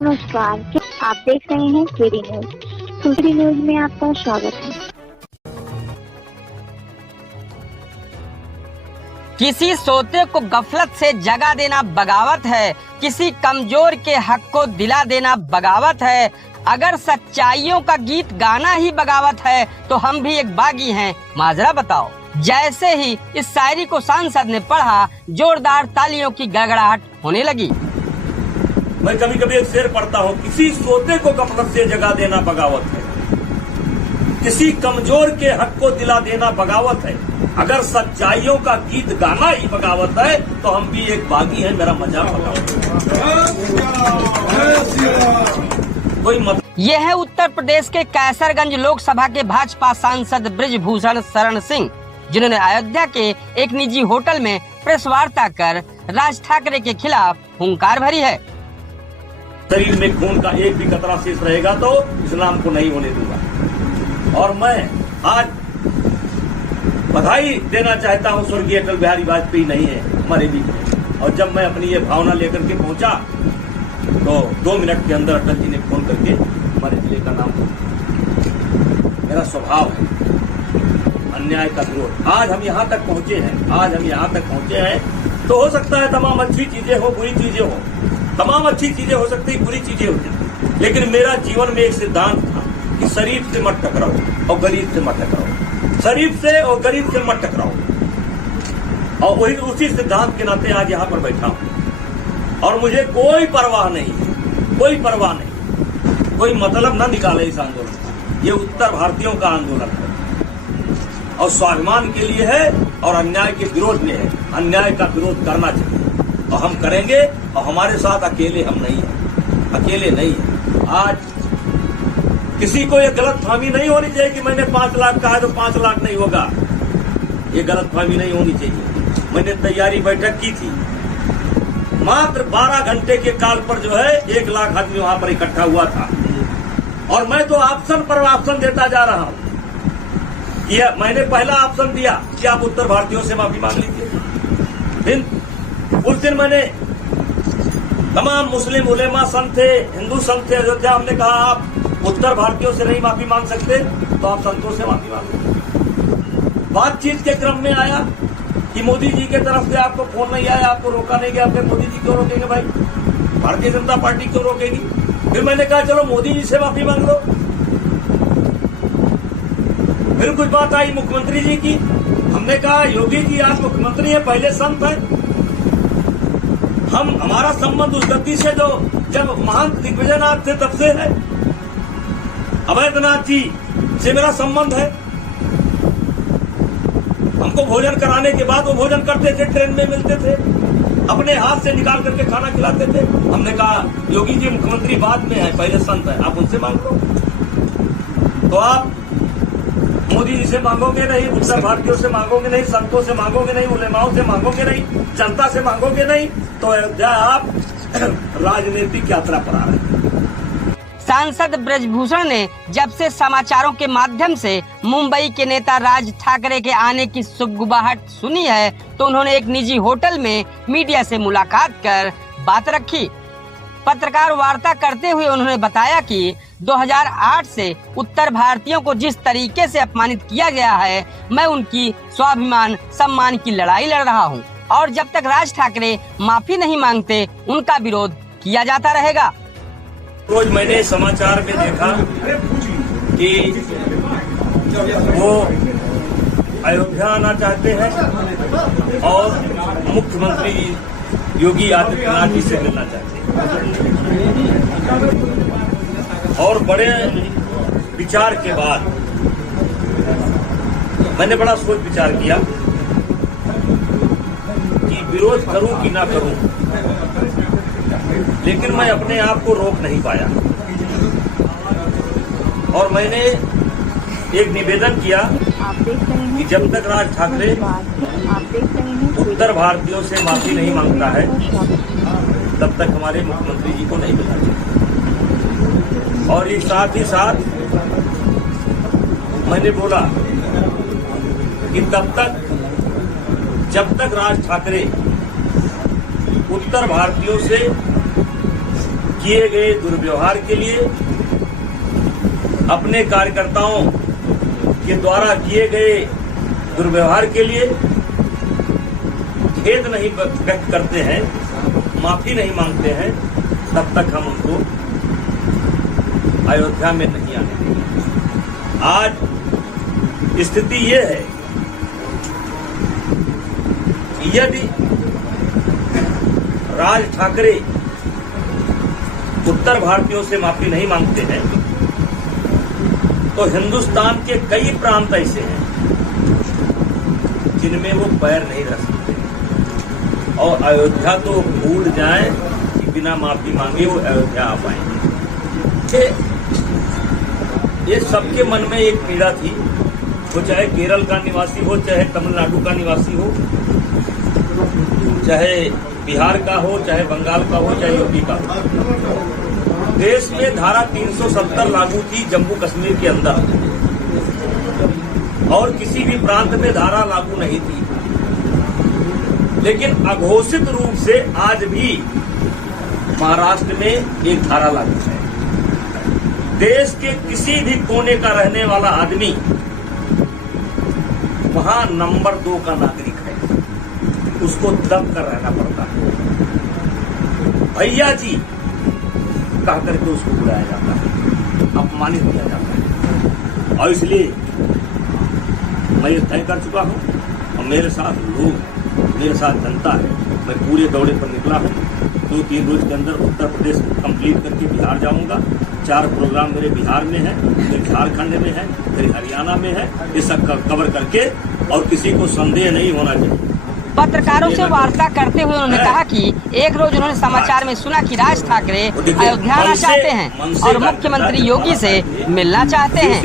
नमस्कार, आप देख रहे हैं केडी न्यूज। केडी न्यूज में आपका स्वागत है। किसी सोते को गफलत से जगा देना बगावत है, किसी कमजोर के हक को दिला देना बगावत है। अगर सच्चाइयों का गीत गाना ही बगावत है तो हम भी एक बागी हैं, माजरा बताओ। जैसे ही इस शायरी को सांसद ने पढ़ा, जोरदार तालियों की गड़गड़ाहट होने लगी। मैं कभी कभी एक शेर पढ़ता हूँ, किसी सोते को गफलत से जगा देना बगावत है, किसी कमजोर के हक को दिला देना बगावत है। अगर सच्चाइयों का गीत गाना ही बगावत है तो हम भी एक बागी हैं, मेरा मजाक बगावत कोई ये है उत्तर प्रदेश के कैसरगंज लोकसभा के भाजपा सांसद बृजभूषण शरण सिंह, जिन्होंने अयोध्या के एक निजी होटल में प्रेस वार्ता कर राज ठाकरे के खिलाफ हुंकार भरी है। शरीर में खून का एक भी कतरा शेष रहेगा तो इस्लाम को नहीं होने दूंगा। और मैं आज बधाई देना चाहता हूं, स्वर्गीय अटल बिहारी वाजपेयी नहीं है हमारे बीच में, और जब मैं अपनी ये भावना लेकर के पहुंचा तो 2 मिनट के अंदर अटल जी ने फोन करके हमारे जिले का नाम लिया। मेरा स्वभाव है अन्याय का विरोध। आज हम यहाँ तक पहुंचे हैं तो हो सकता है तमाम अच्छी चीजें हो, बुरी चीजें हो, तमाम अच्छी चीजें हो सकती, बुरी चीजें होती, लेकिन मेरा जीवन में एक सिद्धांत था कि शरीफ से मत टकराओ और गरीब से मत टकराओ, शरीफ से और गरीब से मत टकराओ। और वही उसी सिद्धांत के नाते आज यहाँ पर बैठा हूँ और मुझे कोई परवाह नहीं, कोई मतलब न निकाले इस आंदोलन का। ये उत्तर भारतीयों का आंदोलन है और स्वाभिमान के लिए है और अन्याय के विरोध में है। अन्याय का विरोध करना चाहिए और हम करेंगे, और हमारे साथ अकेले हम नहीं हैं। आज किसी को ये गलतफहमी नहीं होनी चाहिए कि मैंने 5 लाख कहा है तो 5 लाख नहीं होगा, ये गलतफहमी नहीं होनी चाहिए। मैंने तैयारी बैठक की थी, मात्र 12 घंटे के काल पर जो है 1 लाख आदमी वहां पर इकट्ठा हुआ था और मैं तो ऑप्शन पर ऑप्शन देता जा रहा हूं। ये मैंने पहला ऑप्शन दिया कि आप उत्तर भारतीयों से माफी मांग लीजिए। उस दिन मैंने तमाम मुस्लिम उलेमा संत थे, हिंदू संत थे अयोध्या, हमने कहा आप उत्तर भारतीयों से नहीं माफी मांग सकते तो आप संतों से माफी मांगो। बातचीत के क्रम में आया कि मोदी जी के तरफ से आपको फोन नहीं आया, आपको रोका नहीं गया। आपने मोदी जी क्यों रोकेंगे भाई, भारतीय जनता पार्टी क्यों रोकेगी? फिर मैंने कहा चलो मोदी जी से माफी मांग लो। फिर कुछ बात आई मुख्यमंत्री जी की, हमने कहा योगी जी आप मुख्यमंत्री हैं, पहले संत हैं, हमारा संबंध उस गति से जो जब महंत दिग्विजयनाथ थे तब से है, अवैधनाथ जी से मेरा संबंध है। हमको भोजन कराने के बाद वो भोजन करते थे, ट्रेन में मिलते थे, अपने हाथ से निकाल करके खाना खिलाते थे। हमने कहा योगी जी मुख्यमंत्री बाद में है, पहले संत है, आप उनसे मांग लो। तो आप मोदी जी से मांगोगे नहीं, उत्तर भारतीयों से मांगोगे नहीं, संतों से मांगोगे नहीं, उलेमाओं से मांगोगे नहीं, जनता से मांगोगे नहीं, तो अयोध्या आप राजनीतिक यात्रा पर आ रहे हैं। सांसद बृजभूषण ने जब से समाचारों के माध्यम से मुंबई के नेता राज ठाकरे के आने की सुगबुगाहट सुनी है तो उन्होंने एक निजी होटल में मीडिया से मुलाकात कर बात रखी। पत्रकार वार्ता करते हुए उन्होंने बताया कि 2008 से उत्तर भारतीयों को जिस तरीके से अपमानित किया गया है, मैं उनकी स्वाभिमान सम्मान की लड़ाई लड़ रहा हूं और जब तक राज ठाकरे माफी नहीं मांगते उनका विरोध किया जाता रहेगा। रोज मैंने समाचार में देखा कि वो अयोध्या आना चाहते हैं और मुख्यमंत्री योगी आदित्यनाथ जी से मिलना चाहते हैं, और बड़े विचार के बाद मैंने बड़ा सोच विचार किया कि विरोध करूं कि ना करूं, लेकिन मैं अपने आप को रोक नहीं पाया और मैंने एक निवेदन किया कि जब तक राज ठाकरे उत्तर भारतीयों से माफी नहीं मांगता है तब तक हमारे मुख्यमंत्री जी को नहीं मिलना चाहिए। और एक साथ ही साथ मैंने बोला कि जब तक राज ठाकरे उत्तर भारतीयों से किए गए दुर्व्यवहार के लिए, अपने कार्यकर्ताओं के द्वारा किए गए दुर्व्यवहार के लिए खेद नहीं व्यक्त करते हैं, माफी नहीं मांगते हैं, तब तक हम उनको अयोध्या में नहीं आने देंगे। आज स्थिति ये है कि यदि राज ठाकरे उत्तर भारतीयों से माफी नहीं मांगते हैं तो हिंदुस्तान के कई प्रांत ऐसे हैं जिनमें वो पैर नहीं रख सकते, और अयोध्या तो भूल जाएं कि बिना माफी मांगे वो अयोध्या आ पाएंगे। ये सबके मन में एक पीड़ा थी, वो चाहे केरल का निवासी हो, चाहे तमिलनाडु का निवासी हो, चाहे बिहार का हो, चाहे बंगाल का हो, चाहे यूपी का हो। देश में धारा 370 लागू थी जम्मू कश्मीर के अंदर, और किसी भी प्रांत में धारा लागू नहीं थी। लेकिन अघोषित रूप से आज भी महाराष्ट्र में एक धारा लागू है। देश के किसी भी कोने का रहने वाला आदमी वहां नंबर 2 का नागरिक है, उसको दब कर रहना पड़ता है। भैया जी कह करके उसको बुलाया जाता है, अपमानित किया जाता है। और इसलिए मैं ये तय कर चुका हूं, और मेरे साथ लोग, मेरे साथ जनता है। मैं पूरे दौरे पर निकला हूं। 2-3 रोज के अंदर उत्तर प्रदेश कंप्लीट करके बिहार जाऊंगा। 4 प्रोग्राम मेरे बिहार में है, फिर झारखंड में है, फिर हरियाणा में है। ये सब कवर करके, और किसी को संदेह नहीं होना चाहिए। पत्रकारों से वार्ता करते हुए उन्होंने कहा कि एक रोज उन्होंने समाचार में सुना कि राज ठाकरे अयोध्या आना चाहते हैं और मुख्यमंत्री योगी से मिलना चाहते हैं,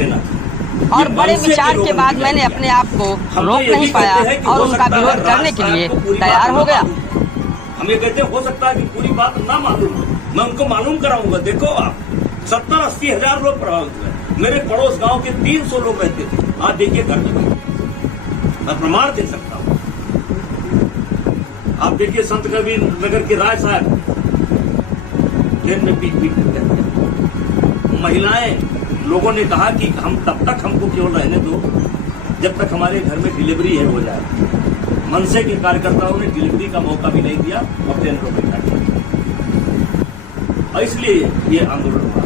और बड़े विचार के बाद मैंने अपने आप को रोक नहीं पाया और उनका विरोध करने के लिए तैयार हो गया। हम ये कहते हैं हो सकता है कि पूरी बात ना मालूम हो, मैं उनको मालूम कराऊंगा। देखो आप 70-80 हजार लोग प्रभावित हुए। मेरे पड़ोस गांव के 300 लोग रहते थे, आज देखिए घर में, मैं प्रमाण दे सकता हूँ। आप देखिए संत कबीर नगर के राय साहब जेल में पीट करते। महिलाएं, लोगों ने कहा कि हम तब तक हमको केवल रहने दो जब तक हमारे घर में डिलीवरी है हो जाए। मनसे के कार्यकर्ताओं ने डिलीवरी का मौका भी नहीं दिया और ट्रेन को बैठा दिया, और इसलिए ये आंदोलन हुआ।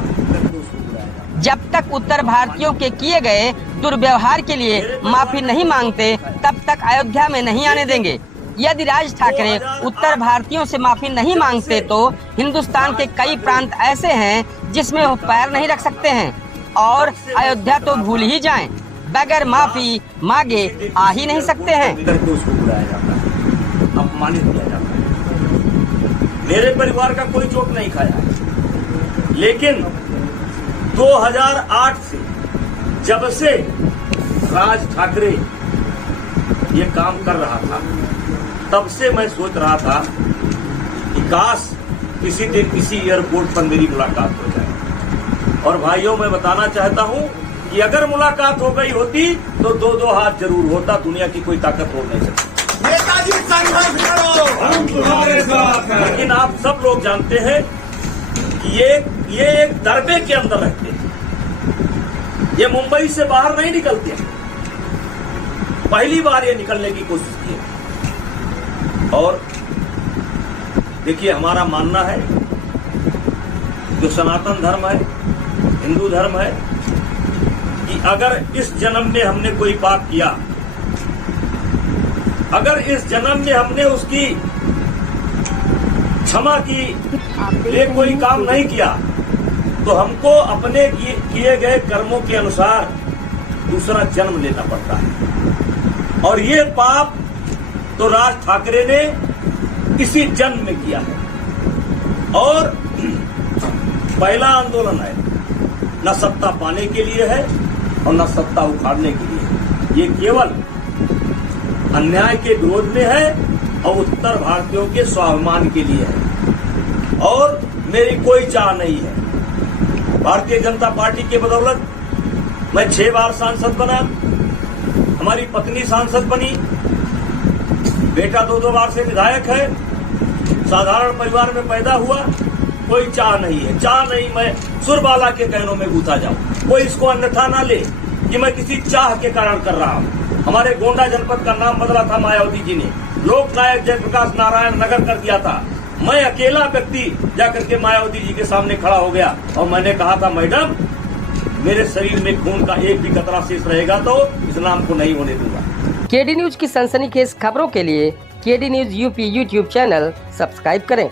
जब तक उत्तर भारतीयों के किए गए दुर्व्यवहार के लिए माफी नहीं मांगते तब तक अयोध्या में नहीं आने देंगे। यदि राज ठाकरे उत्तर भारतीयों से माफी नहीं मांगते तो हिंदुस्तान के कई प्रांत ऐसे हैं जिसमें वो पैर नहीं रख सकते हैं, और अयोध्या तो भूल ही जाएं, बगैर माफी मांगे आ ही नहीं सकते हैं। उसको बुलाया जाता है, अपमानित किया जाता है। मेरे परिवार का कोई चोट नहीं खाया है, लेकिन 2008 से जब से राज ठाकरे ये काम कर रहा था, तब से मैं सोच रहा था कि काश किसी दिन किसी एयरपोर्ट पर मेरी मुलाकात हो जाए। और भाइयों, मैं बताना चाहता हूं कि अगर मुलाकात हो गई होती तो 2-2 हाथ जरूर होता। दुनिया की कोई ताकत हो नहीं सकती। नेताजी संघर्ष करो, हम तुम्हारे साथ हैं। लेकिन आप सब लोग जानते हैं कि ये एक दरबे के अंदर रहते हैं। ये मुंबई से बाहर नहीं निकलते। पहली बार ये निकलने की कोशिश की। और देखिए, हमारा मानना है, जो सनातन धर्म है, हिंदू धर्म है, कि अगर इस जन्म में हमने कोई पाप किया, अगर इस जन्म में हमने उसकी क्षमा की, ये कोई काम नहीं किया, तो हमको अपने किए गए कर्मों के अनुसार दूसरा जन्म लेना पड़ता है। और ये पाप तो राज ठाकरे ने इसी जन्म में किया है। और पहला आंदोलन है, न सत्ता पाने के लिए है और न सत्ता उखाड़ने के लिए। ये केवल अन्याय के विरोध में है और उत्तर भारतीयों के स्वाभिमान के लिए है। और मेरी कोई चाह नहीं है। भारतीय जनता पार्टी के बदौलत मैं 6 बार सांसद बना, हमारी पत्नी सांसद बनी, बेटा 2-2 बार से विधायक है, साधारण परिवार में पैदा हुआ, कोई चाह नहीं है, चाह नहीं मैं सुरबाला के कहनों में गूंथा जाऊं। कोई इसको अन्यथा ना ले कि मैं किसी चाह के कारण कर रहा हूं। हमारे गोंडा जनपद का नाम बदला था मायावती जी ने, लोकनायक जयप्रकाश नारायण नगर कर दिया था। मैं अकेला व्यक्ति जाकर के मायावती जी के सामने खड़ा हो गया और मैंने कहा था, मैडम मेरे शरीर में खून का एक भी कतरा शेष रहेगा तो इस नाम को नहीं होने दूंगा। केडी न्यूज की सनसनीखेज खबरों के लिए KD news UP YouTube channel subscribe करें।